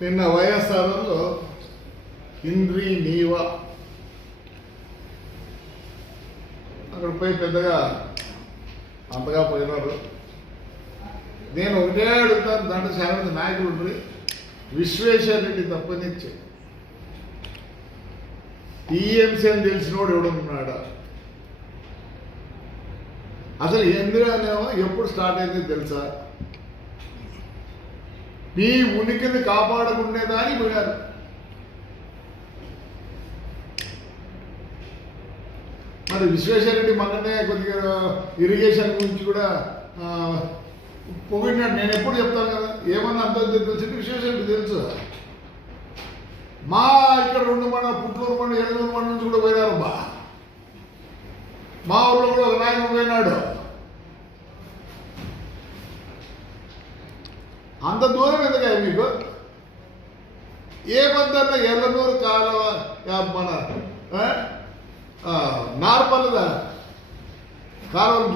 నిన్న వైఎస్ఆర్లో హింద్రీ నీవా అక్కడ పోయి పెద్దగా అంతగా పోయినారు. నేను ఒకటే అడుగుతాను, దాంట్లో చాలా మంది నాయకులు ఉండి విశ్వేశ్వర రెడ్డి తప్పనిచ్చి టీఎంసీ అని తెలిసినోడు ఎవడున్నాడా? అసలు ఎందుకనేమో ఎప్పుడు స్టార్ట్ అయింది తెలుసా? నీ ఉనికిని కాపాడుకునేదాని పోయారు. మరి విశ్వేశ్వరరెడ్డి మొన్ననే కొద్దిగా ఇరిగేషన్ గురించి కూడా పొగిడినాడు. నేను ఎప్పుడు చెప్తాను కదా, ఏమన్నా అంత తెలిసి విశ్వేశ్వరరెడ్డి తెలుసు. మా ఇక్కడ 2 మండలం, పుట్లూరు మండలం, ఎల్లూరు మండలం నుంచి కూడా పోయినారు. మా ఊళ్ళో కూడా ఒక నాయకుడు పోయినాడు. అంత దూరం ఎందుకు మీకు? ఏ పొద్దున్న ఎల్లనూరు కాలువ మన నార్పల్లద కాలువలు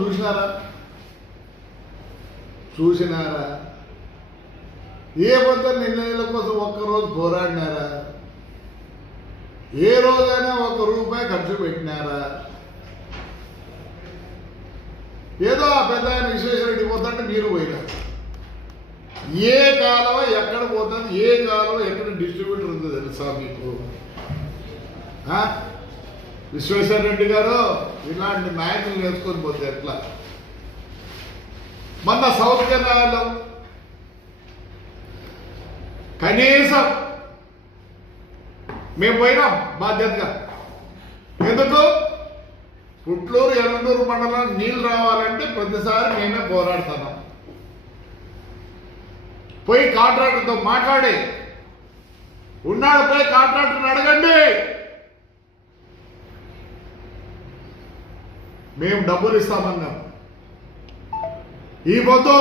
చూసినారా? ఏ పొద్దున్న ఇళ్ళ కోసం ఒక్కరోజు పోరాడినారా? ఏ రోజైనా ₹1 ఖర్చు పెట్టినారా? ఏదో ఆ పెద్ద ఆయన విశ్వేశ్వరరెడ్డి పోతుంటే మీరు పోయినారు. ఏ కాలువ ఎక్కడ పోతుంది, ఏ కాలువ ఎక్కడ డిస్ట్రిబ్యూటర్ ఉందో తెలుసా మీకు? విశ్వేశ్వరరెడ్డి గారు ఇలాంటి నాయకులు నేర్చుకొని పోతే ఎట్లా? మొన్న సౌత్ కెనాల్లో కనీసం మేము పోయినాం బాధ్యతగా. ఎందుకు? పుట్లూరు ఎల్లనూరు మండలానికి నీళ్ళు రావాలంటే ప్రతిసారి మేమే పోరాడుతున్నాం. పోయి కాంట్రాక్టర్తో మాట్లాడి ఉన్నాడు, పోయి కాంట్రాక్టర్ని అడగండి, మేము డబ్బులు ఇస్తామన్నాం. ఈ పొద్దు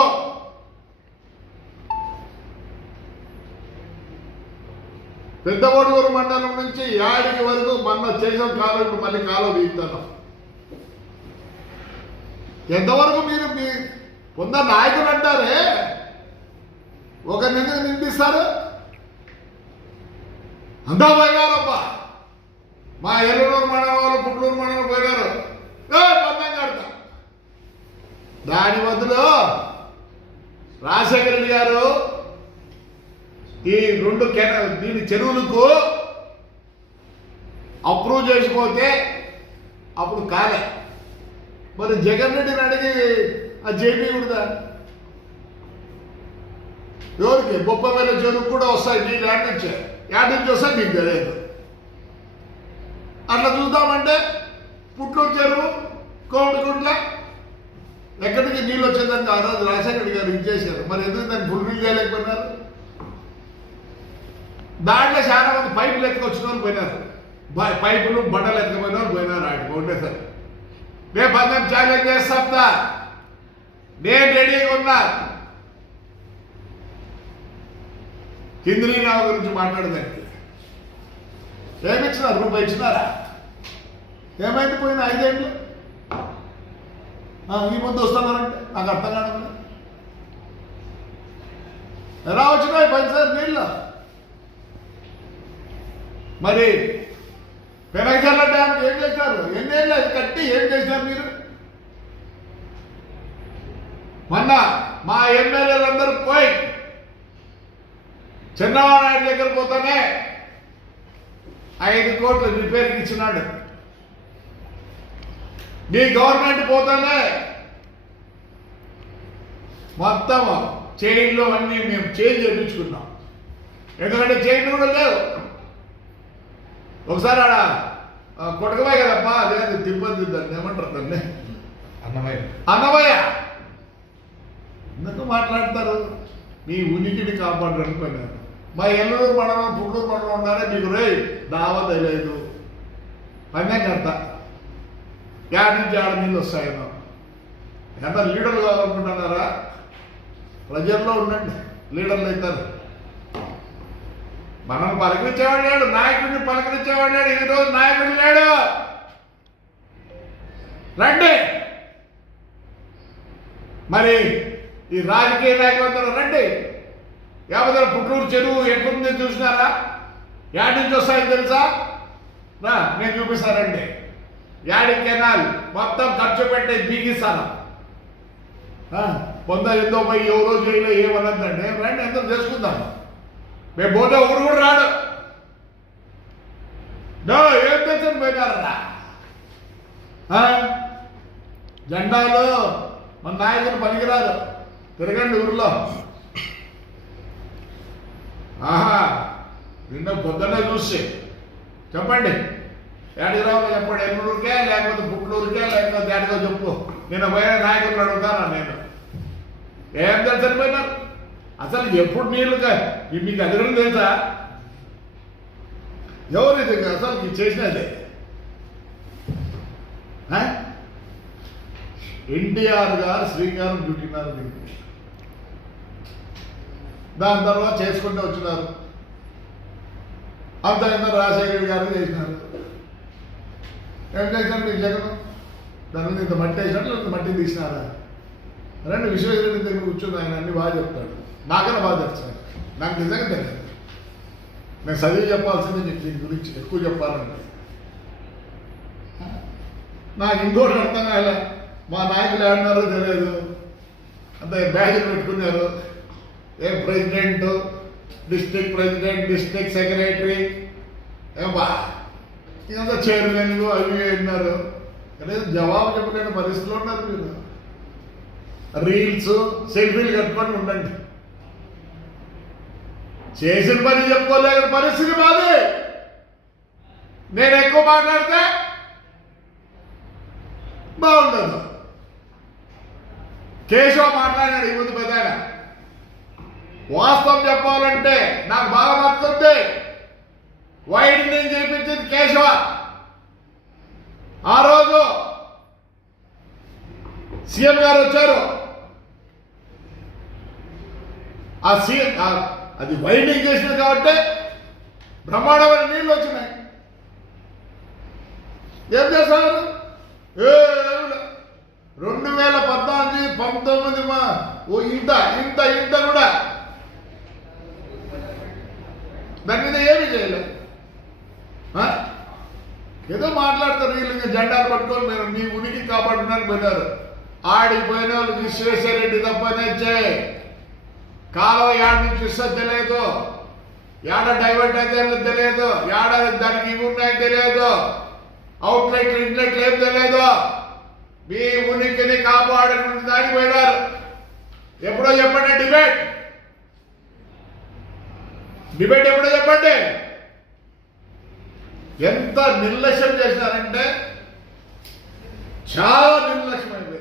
పెద్దవడూరు మండలం నుంచి యాడికి వరకు మొన్న చేసాం కాలువ, మళ్ళీ కాలువ వీగుతున్నాం. ఎంతవరకు మీరు మీ పొంద నాయకులు అంటారే ఒక నిధులు నిందిస్తారు? అంతా పోయినారబ్బా. మా ఎల్లూరు మండలం వాళ్ళు, పుట్లూరు మండలం పోయినారు. పందం కడతా దాని బదులు రాజశేఖర రెడ్డి గారు ఈ 2 దీని చెరువులకు అప్రూవ్ చేసిపోతే అప్పుడు కాలే. మరి జగన్ రెడ్డిని అడిగి ఆ జేపీ కూడా ఎవరికి బొప్పవేల చెరువు కూడా వస్తాయి నీళ్ళు యాడ్ నుంచి వస్తాయి మీకు తెలియదు. అట్లా చూద్దామంటే పుట్లూరు చెరువు, కోమటికుంట్ల ఎక్కడికి నీళ్ళు వచ్చేదానికి ఆ రోజు రాజశేఖర గారు ఇచ్చేసారు. మరి ఎందుకు దాన్ని ఫుల్ఫిల్ చేయలేకపోయినారు? దాంట్లో చాలా మంది పైపులు ఎత్తుకొచ్చిన వాళ్ళు పోయినారు. పైపులు బండలు ఎత్తుకుపోయిన వాళ్ళు పోయినారు. ఆడికి ఉండేసరి రేపు అందరం ఛాలెంజ్ చేస్తా, నేను రెడీగా ఉన్నా. హింద్రీ నావ గురించి మాట్లాడదానికి ఏమిచ్చినారు? ₹1 ఇచ్చినారా? ఏమైంది పోయిన 5 ఏళ్ళు? ఈ ముందు వస్తున్నారంటే నాకు అర్థం కాదు. ఎలా వచ్చినాయి పైసారి నీళ్ళు? మరి పెనగల్ల డ్యామ్ ఏం చేశారు? ఎన్నేళ్ళు అది కట్టి ఏం చేశారు మీరు? మొన్న మా ఎమ్మెల్యేలందరూ పోయి చంద్రబాబు నాయుడు దగ్గర పోతానే 5 కోట్లు రిపేర్కి ఇచ్చినాడు. నీ గవర్నమెంట్ పోతానే మొత్తం చైన్లో అన్నీ మేము చేంజ్ చేయించుకున్నాం. ఎందుకంటే చైన్లు కూడా లేవు. ఒకసారి ఆడ కొట్టకబాయి కదమ్మా, అదే తిరుపతి దాన్ని ఏమంటారు దాన్ని అన్నమయ్య ఎందుకు మాట్లాడతారు? మీ ఉనికిని కాపాడనుకున్నారు. మా ఎల్లూరు మండలం, పుట్లూరు మండలం ఉన్నారే మీకు దావా తెలియదు. పందెం కడతా యాడ్ నుంచి ఆడ నీళ్ళు వస్తాయో. ఎంత లీడర్లు కావాలనుకుంటున్నారా? ప్రజల్లో ఉండండి, లీడర్లు అవుతారు. మనం పలకరించేవాడు లేడు, నాయకుడిని పలకరించేవాడు లేడు. ఈరోజు నాయకుడు లేడు. రండి, మరి ఈ రాజకీయ నాయకులందరూ రండి. యాభై పుట్లూరు చెరువు ఎట్లుంది చూసినారా? యాడ్ నుంచి వస్తాయని తెలుసా? నేను చూపిస్తానండి. యాడి కెనాల్ మొత్తం ఖర్చు పెట్టి బీగిస్తాను. ఎంతో పోయి ఎవరో జైల్లో ఏమన్నదండి. రండి ఎంతో చేసుకుందాం. మేము పోతే ఊరు కూడా రాడు. ఏం తెచ్చని పోయినారా? జెండాలు మన నాయకులు పనికిరారు. తిరగండి ఊర్లో. నిన్న పొద్దున్నే చూసి చెప్పండి. ఏడికి రావాలి చెప్పండి. ఎన్నూరుకే లేకపోతే పుట్లూరుకే లేకపోతే ఏడికో చెప్పు. నిన్న పోయిన నాయకులు అడుగుతానా నేను? ఏం తెలుసు చనిపోయినారు? అసలు ఎప్పుడు నీళ్ళుగా మీకు అది కూడా తెలుసా? ఎవరు ఇది అసలు చేసినదే? ఎన్టీఆర్ గారు శ్రీకారం చుట్టినారు దీనికి. దాని తర్వాత చేసుకుంటూ వచ్చినారు. అంత రాజశేఖర్ గారు చేసినారు. ఏం చేసినారు మీకు జగన్? దాని మీద ఇంత మట్టి వేసినట్లు ఇంత మట్టి తీసినారా? రండి విశ్వేశ్వరుడి దగ్గర కూర్చొని ఆయన అన్ని బాగా చెప్తాడు. నాకన్నా బాగా చెప్తాడు. నాకు నిజంగా తెలియదు. నేను చదివి చెప్పాల్సింది నీకు దీని గురించి ఎక్కువ చెప్పాలంటే. నాకు ఇంకోటి అర్థం కాలే. మా నాయకులు ఏమన్నారో తెలియదు. అంత బ్యాగులు పెట్టుకున్నారు. ఏం president, district president, district secretary, ఏమా ఇదంతా చైర్మన్లు అవి విన్నారు. కనీసం జవాబు చెప్పలేని పరిస్థితిలో ఉన్నారు మీరు. రీల్స్ సెల్ఫీలు కట్టుకొని ఉండండి. చేసిన పని చెప్పుకోలేని పరిస్థితి మాది. నేను ఎక్కువ మాట్లాడితే బాగుండదు. కేశవ్ మాట్లాడాడు ఈ ముందు పెద్దగా. వాస్తవం చెప్పాలంటే నాకు బాగా నచ్చుతుంది. వైడ్ నేను చేయించింది కేశవ. ఆ రోజు సీఎం గారు వచ్చారు. ఆ సీఎం అది వైడింగ్ చేసింది కాబట్టి బ్రహ్మాండమైన నీళ్ళు వచ్చినాయి. ఏం చేశారు? 2014, 19 ఇంత ఇంత ఇంత కూడా దాని మీద ఏమీ చేయలేదు. ఏదో మాట్లాడతారు వీళ్ళు. జెండాలు పట్టుకొని మీరు మీ ఉనికి కాపాడుతున్నాను పోయినారు. ఆడిపోయిన వాళ్ళు విశ్వేశ్వరరెడ్డి తప్పనిచ్చే కాలువ యాడ్ నుంచి ఇస్తే తెలియదు. యాడ డైవర్ట్ అయితే తెలియదు. యాడ దానికి ఇవి ఉన్నాయని తెలియదు. అవుట్లెట్ ఇన్లెట్లు ఏం తెలియదు. మీ ఉనికిని కాపాడుకుని దానికి పోయినారు. ఎప్పుడో చెప్పండి డిబేట్ ఎప్పుడో చెప్పండి. ఎంత నిర్లక్ష్యం చేశారంటే చాలా నిర్లక్ష్యం అయిపోయింది.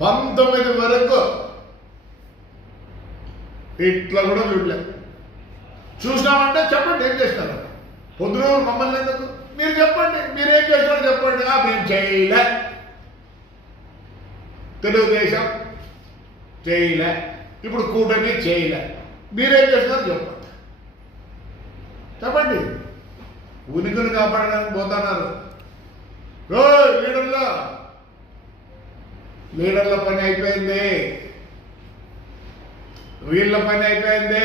19 వరకు ఇట్లా కూడా చూడలేదు. చూసినామంటే చెప్పండి ఏం చేస్తారు. పొద్దున మమ్మల్ని ఎందుకు? మీరు చెప్పండి మీరేం చేస్తారో చెప్పండి. మేము చేయలే. తెలుగుదేశం చేయలే. ఇప్పుడు కూటమి చేయలే. మీరేం చేస్తారో చెప్పండి. చెప్పండి. ఉనికిని కాపాడడానికి పోతున్నారు. లీడర్ల పని అయిపోయింది. వీళ్ళ పని అయిపోయింది.